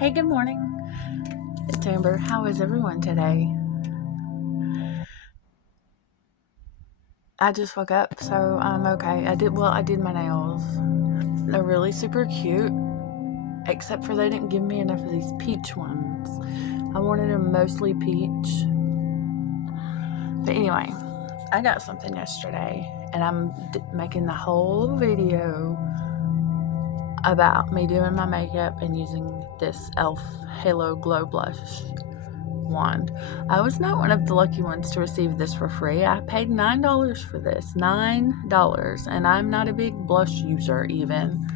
Hey, good morning. It's Amber. How is everyone today? I just woke up, so I'm okay. I did my nails. They're really super cute, except for they didn't give me enough of these peach ones. I wanted them mostly peach. But anyway, I got something yesterday, and I'm making the whole video about me doing my makeup and using this e.l.f. Halo Glow Blush wand. I was not one of the lucky ones to receive this for free. I paid $9 for this. $9. And I'm not a big blush user even.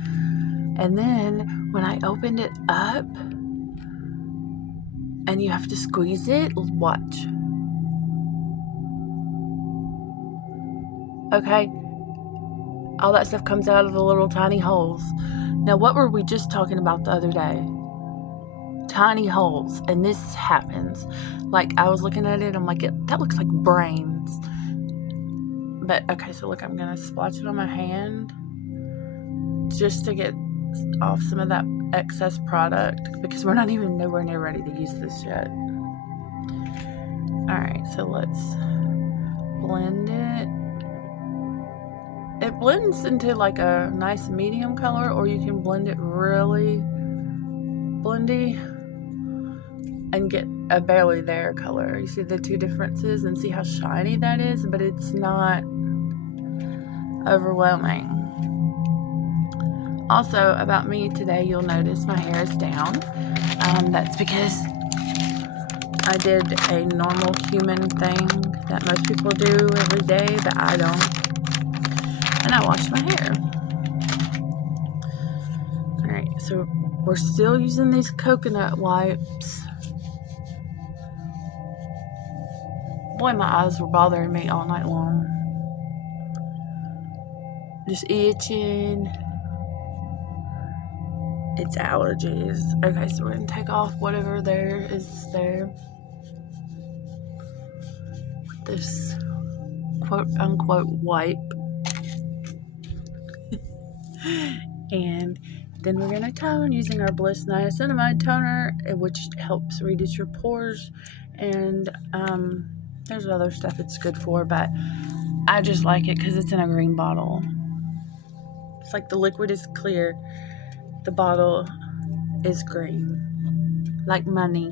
And then when I opened it up, and you have to squeeze it, watch. Okay. All that stuff comes out of the little tiny holes. Now, what were we just talking about the other day? Tiny holes. And this happens. Like, I was looking at it, I'm like, that looks like brains. But, okay, so look, I'm going to splotch it on my hand just to get off some of that excess product because we're not even nowhere near ready to use this yet. Alright, so let's blend it. It blends into like a nice medium color, or you can blend it really blendy and get a barely there color. You see the two differences and see how shiny that is, but it's not overwhelming. Also, about me today, you'll notice my hair is down. That's because I did a normal human thing that most people do every day, but I don't. And I washed my hair. Alright, so we're still using these coconut wipes. Boy, my eyes were bothering me all night long. Just itching. It's allergies. Okay, so we're going to take off whatever there is there. This quote-unquote wipe. And then we're going to tone using our Bliss Niacinamide toner, which helps reduce your pores. And there's other stuff it's good for, but I just like it because it's in a green bottle. It's like the liquid is clear. The bottle is green. Like money.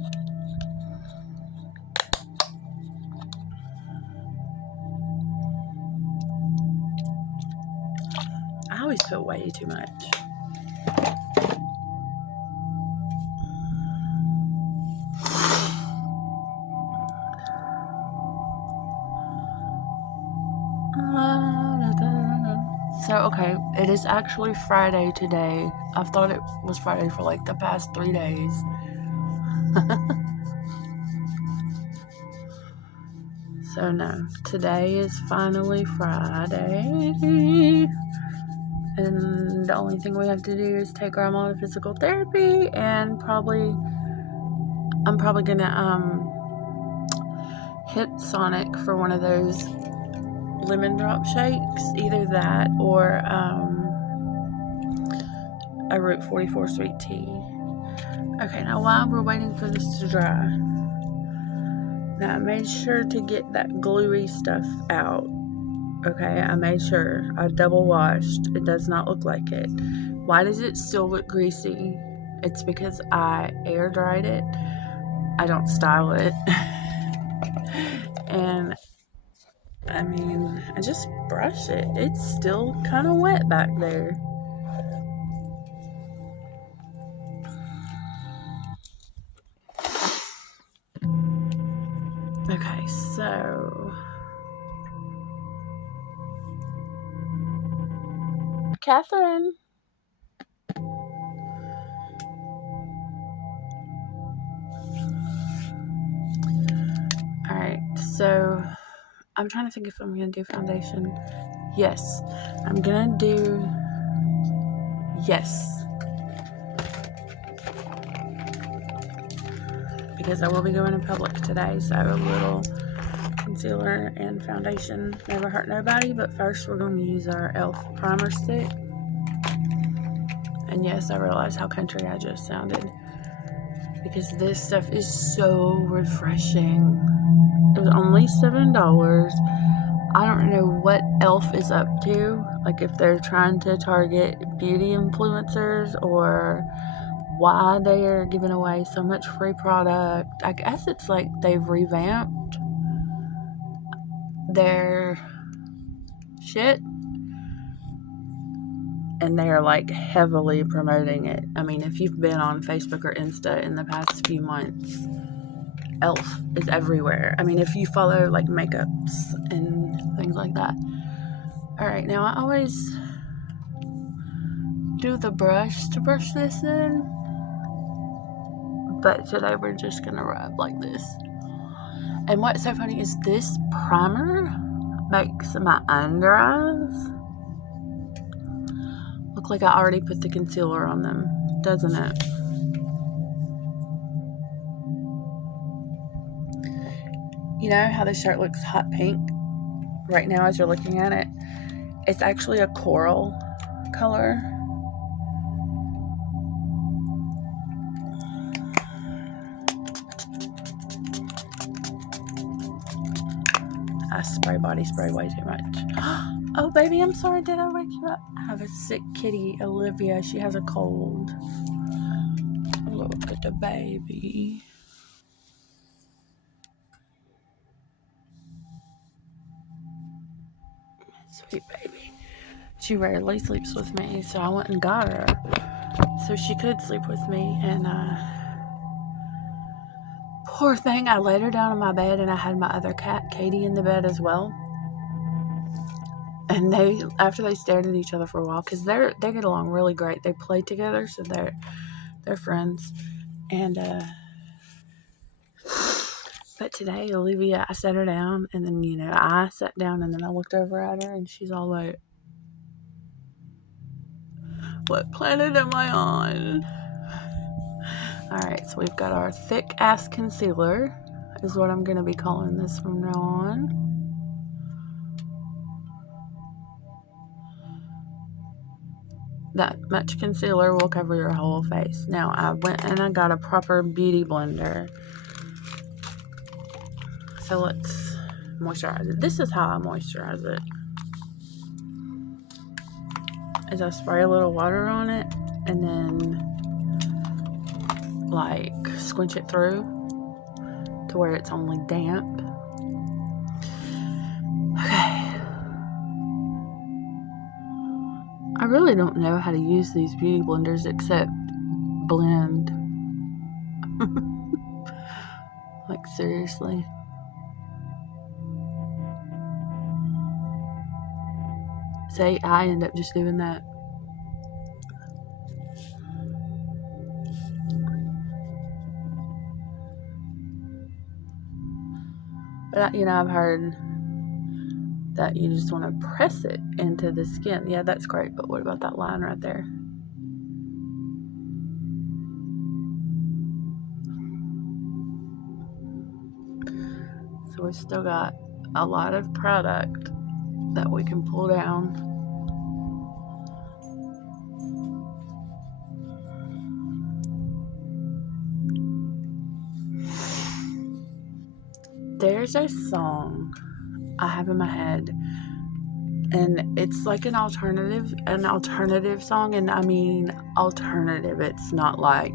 I always put way too much. So, okay, it is actually Friday today. I've thought it was Friday for like the past 3 days. So, no, today is finally Friday. And the only thing we have to do is take Grandma to physical therapy, and I'm probably gonna hit Sonic for one of those lemon drop shakes, either that or a Route 44 sweet tea. Okay, now while we're waiting for this to dry, now I made sure to get that gluey stuff out. Okay, I made sure. I double washed. It does not look like it. Why does it still look greasy? It's because I air dried it. I don't style it. And I mean, I just brush it. It's still kind of wet back there. Okay, so Catherine. Alright, so I'm trying to think if I'm going to do foundation. Yes, I'm going to do... Yes. Because I will be going in public today, so a little concealer and foundation never hurt nobody. But first we're going to use our e.l.f. primer stick. And yes, I realize how country I just sounded. because this stuff is so refreshing. It was only $7. I don't know what e.l.f. is up to, like if they're trying to target beauty influencers or why they are giving away so much free product. I guess it's like they've revamped their shit and they are like heavily promoting it. I mean, if you've been on Facebook or Insta in the past few months, e.l.f. is everywhere. I mean, if you follow like makeups and things like that. Alright, now I always do the brush to brush this in, but today we're just gonna rub like this. And what's so funny is this primer makes my under eyes look like I already put the concealer on them, doesn't it? You know how this shirt looks hot pink right now as you're looking at it? It's actually a coral color. I body spray way too much. Oh, baby, I'm sorry. Did I wake you up? I have a sick kitty, Olivia. She has a cold. Look at the baby. Sweet baby. She rarely sleeps with me, so I went and got her so she could sleep with me. And poor thing, I laid her down in my bed, and I had my other cat, Katie, in the bed as well. And after they stared at each other for a while, because they get along really great. They play together, so they're friends. And but today, Olivia, I sat her down, and then I sat down, and then I looked over at her, and she's all like, "What planet am I on?" Alright, so we've got our thick ass concealer, is what I'm gonna be calling this from now on. That much concealer will cover your whole face. Now, I went and I got a proper beauty blender. So let's moisturize it. This is how I moisturize it. Is I spray a little water on it and then like squinch it through to where it's only damp. Okay. I really don't know how to use these beauty blenders except blend. Like, seriously. Say I end up just doing that. But, I've heard that you just want to press it into the skin. Yeah, that's great, but what about that line right there? So we've still got a lot of product that we can pull down. There's a song I have in my head, and it's like an alternative song, and I mean alternative. It's not like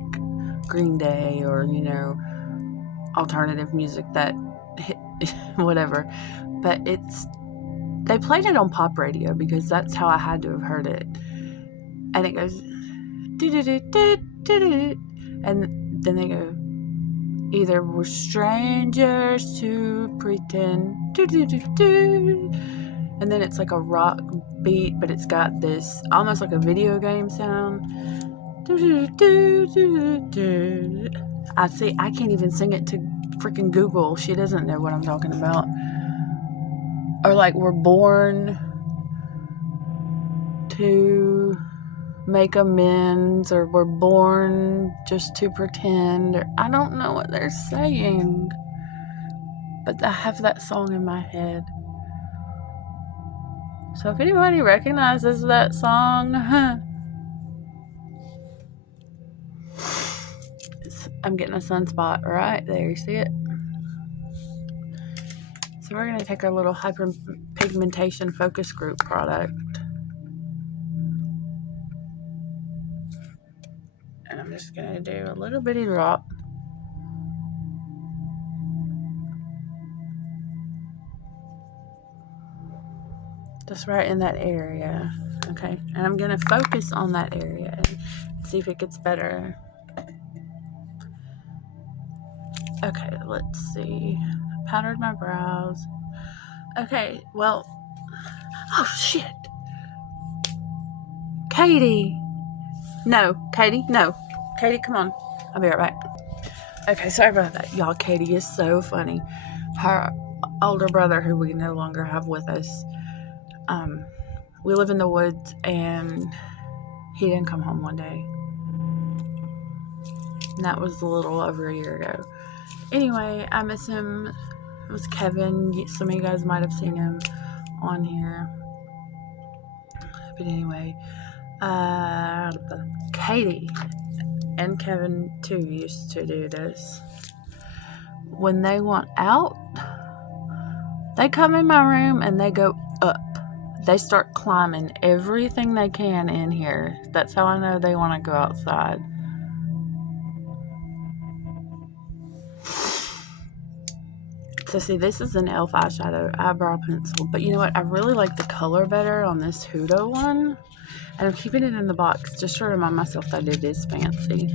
Green Day or alternative music that whatever, but they played it on pop radio because that's how I had to have heard it, and it goes and then they go, either we're strangers to pretend, and then it's like a rock beat, but it's got this almost like a video game sound. I can't even sing it to freaking Google. She doesn't know what I'm talking about. Or like, we're born to make amends, or we're born just to pretend, or I don't know what they're saying, but I have that song in my head. So if anybody recognizes that song, I'm getting a sunspot right there. You see it? So we're going to take our little hyperpigmentation focus group product. And I'm just going to do a little bitty drop. Just right in that area. Okay. And I'm going to focus on that area and see if it gets better. Okay, let's see. Powdered my brows. Okay, well. Oh, shit. Katie. No, Katie, no. Katie, come on. I'll be right back. Okay, sorry about that. Y'all, Katie is so funny. Her older brother, who we no longer have with us, we live in the woods, and he didn't come home one day. And that was a little over a year ago. Anyway, I miss him. It was Kevin. Some of you guys might have seen him on here. But anyway, Katie and Kevin too used to do this. When they want out, they come in my room and they go up. They start climbing everything they can in here. That's how I know they want to go outside. So see, this is an e.l.f. eyeshadow eyebrow pencil. But you know what? I really like the color better on this Huda one. And I'm keeping it in the box just to remind myself that it is fancy.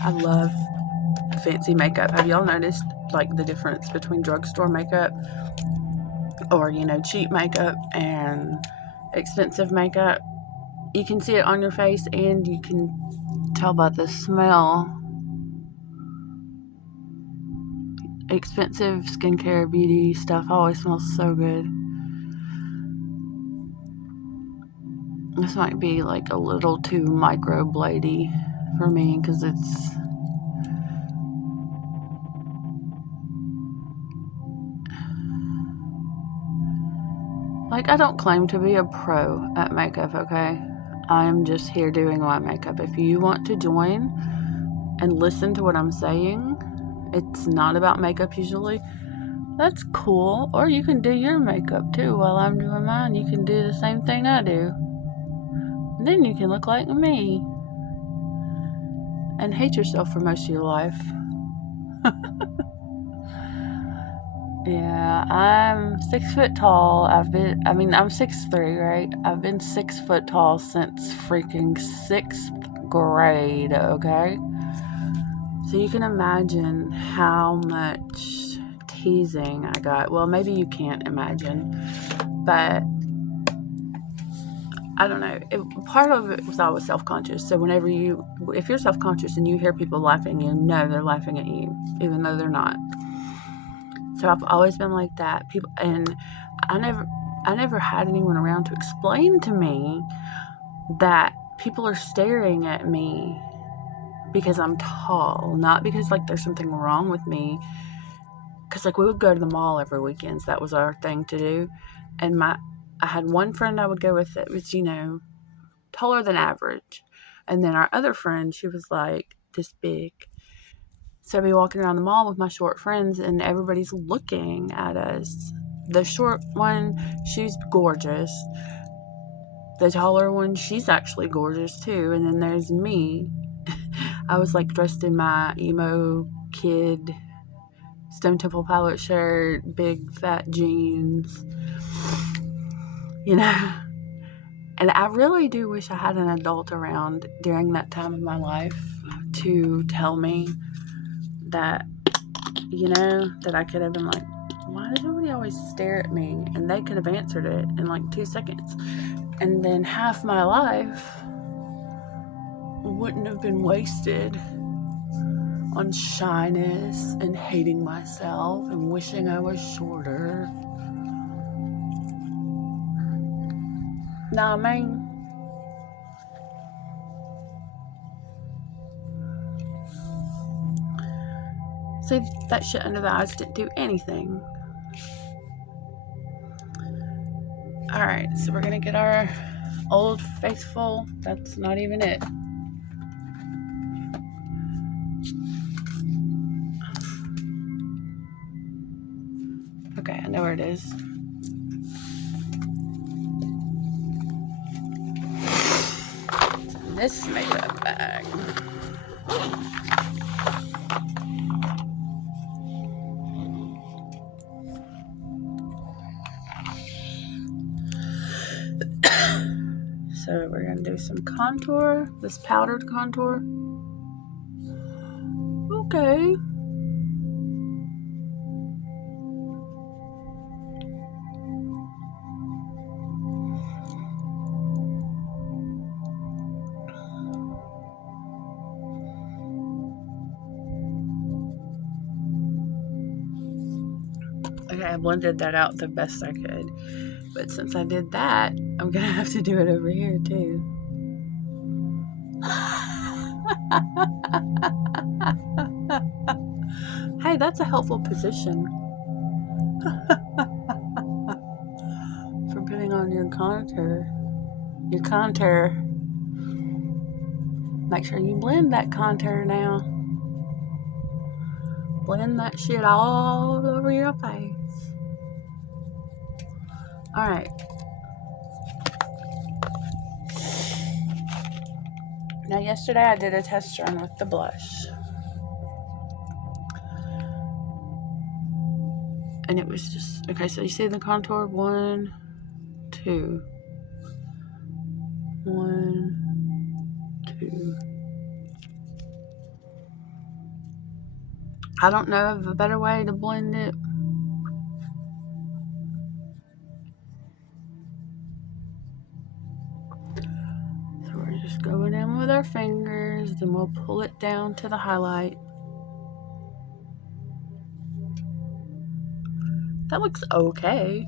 I love fancy makeup. Have y'all noticed like the difference between drugstore makeup or, you know, cheap makeup and expensive makeup? You can see it on your face and you can tell by the smell. Expensive skincare, beauty stuff always smells so good. This might be like a little too microbladey for me because it's like, I don't claim to be a pro at makeup, okay? I am just here doing my makeup. If you want to join and listen to what I'm saying, it's not about makeup usually, that's cool. Or you can do your makeup too while I'm doing mine. You can do the same thing I do. And then you can look like me and hate yourself for most of your life. Yeah, I'm 6 foot tall. I'm 6'3", right? I've been 6 foot tall since freaking 6th grade, okay? So you can imagine how much teasing I got. Well, maybe you can't imagine, but I don't know. Part of it was I was self-conscious. So if you're self-conscious and you hear people laughing, you know they're laughing at you, even though they're not. So I've always been like that. And I never had anyone around to explain to me that people are staring at me because I'm tall, not because like there's something wrong with me. Because like we would go to the mall every weekend. So that was our thing to do. And I had one friend I would go with that was, you know, taller than average. And then our other friend, she was like this big. So I'd be walking around the mall with my short friends and everybody's looking at us. The short one, she's gorgeous. The taller one, she's actually gorgeous too. And then there's me. I was like dressed in my emo kid Stone Temple Pilot shirt, big fat jeans, you know. And I really do wish I had an adult around during that time of my life to tell me that, you know, that I could have been like, why does everybody always stare at me? And they could have answered it in like 2 seconds. And then half my life wouldn't have been wasted on shyness and hating myself and wishing I was shorter. Nah, man. See, that shit under the eyes didn't do anything. Alright, so we're gonna get our Old Faithful. That's not even it. There it is. This makeup bag. So we're going to do some contour, this powdered contour. Okay. Okay, I blended that out the best I could. But since I did that, I'm going to have to do it over here too. Hey, that's a helpful position for putting on your contour. Your contour. Make sure you blend that contour now. Blend that shit all over your face. Alright. Now yesterday I did a test run with the blush. And it was just, okay, so you see the contour? 1, 2. 1, 2. I don't know of a better way to blend it. So we're just going in with our fingers, then we'll pull it down to the highlight. That looks okay.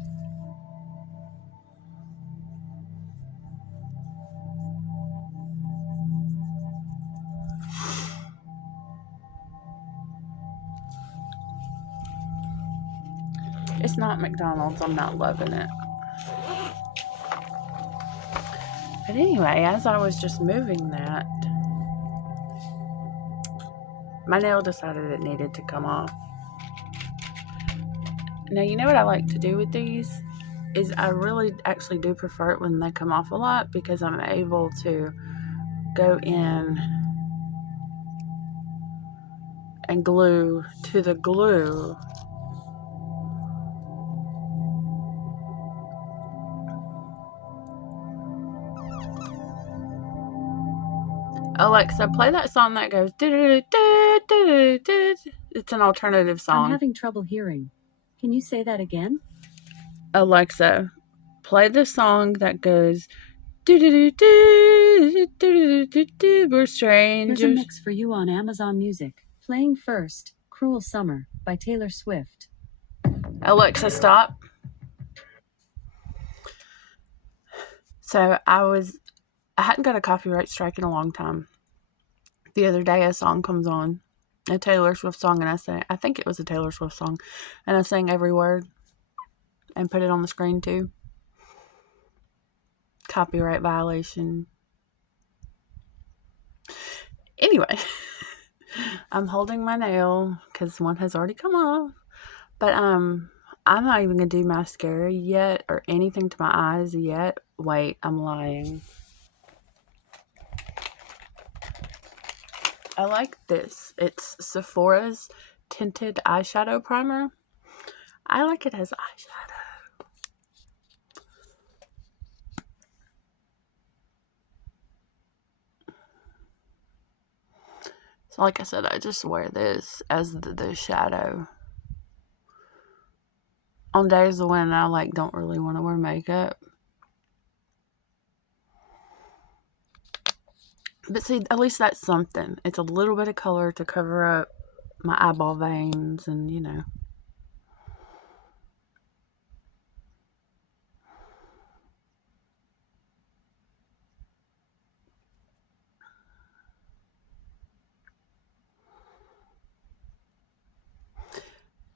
It's not McDonald's, I'm not loving it. But anyway, as I was just moving that, my nail decided it needed to come off. Now, you know what I like to do with these? Is I really actually do prefer it when they come off a lot, because I'm able to go in and glue to the glue. Alexa, play that song that goes do-do-do-do-do-do. It's an alternative song. I'm having trouble hearing. Can you say that again? Alexa, play the song that goes do-do-do-do-do-do-do-do. We're strangers. There's a mix for you on Amazon Music. Playing first, Cruel Summer by Taylor Swift. Alexa, stop. So I hadn't got a copyright strike in a long time. The other day a song comes on, a Taylor Swift song, and I think it was a Taylor Swift song, and I sang every word and put it on the screen too. Copyright violation. Anyway, I'm holding my nail because one has already come off, but I'm not even gonna do mascara yet or anything to my eyes yet. Wait, I'm lying. I like this. It's Sephora's tinted eyeshadow primer. I like it as eyeshadow. So like I said, I just wear this as the shadow. On days when I don't really want to wear makeup. But see, at least that's something. It's a little bit of color to cover up my eyeball veins and, you know.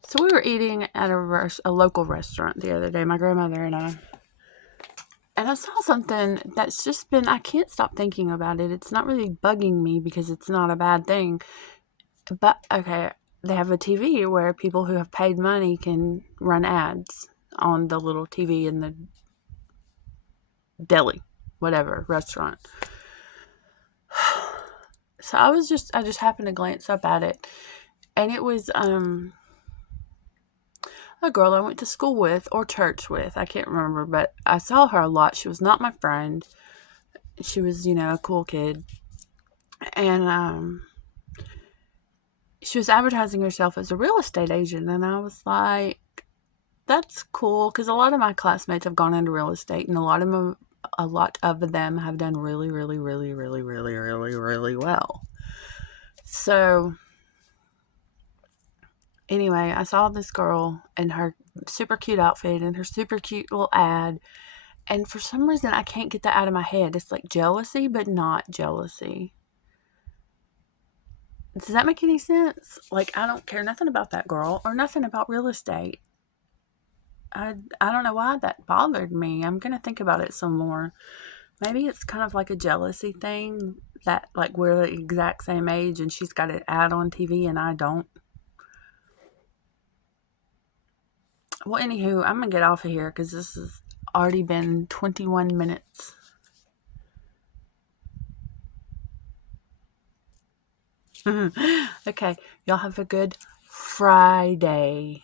So we were eating at a local restaurant the other day, my grandmother and I. And I saw something that's just been, I can't stop thinking about it. It's not really bugging me because it's not a bad thing. But, okay, they have a TV where people who have paid money can run ads on the little TV in the deli, whatever, restaurant. So I just happened to glance up at it, and it was a girl I went to school with or church with. I can't remember, but I saw her a lot. She was not my friend. She was, a cool kid. And she was advertising herself as a real estate agent, and I was like, that's cool, because a lot of my classmates have gone into real estate, and a lot of them have done really, really, really, really, really, really, really well. So anyway, I saw this girl in her super cute outfit and her super cute little ad, and for some reason I can't get that out of my head. It's like jealousy, but not jealousy. Does that make any sense? Like, I don't care nothing about that girl or nothing about real estate. I don't know why that bothered me. I'm going to think about it some more. Maybe it's kind of like a jealousy thing, that like we're the exact same age and she's got an ad on TV and I don't. Well, anywho, I'm going to get off of here because this has already been 21 minutes. Okay, y'all have a good Friday.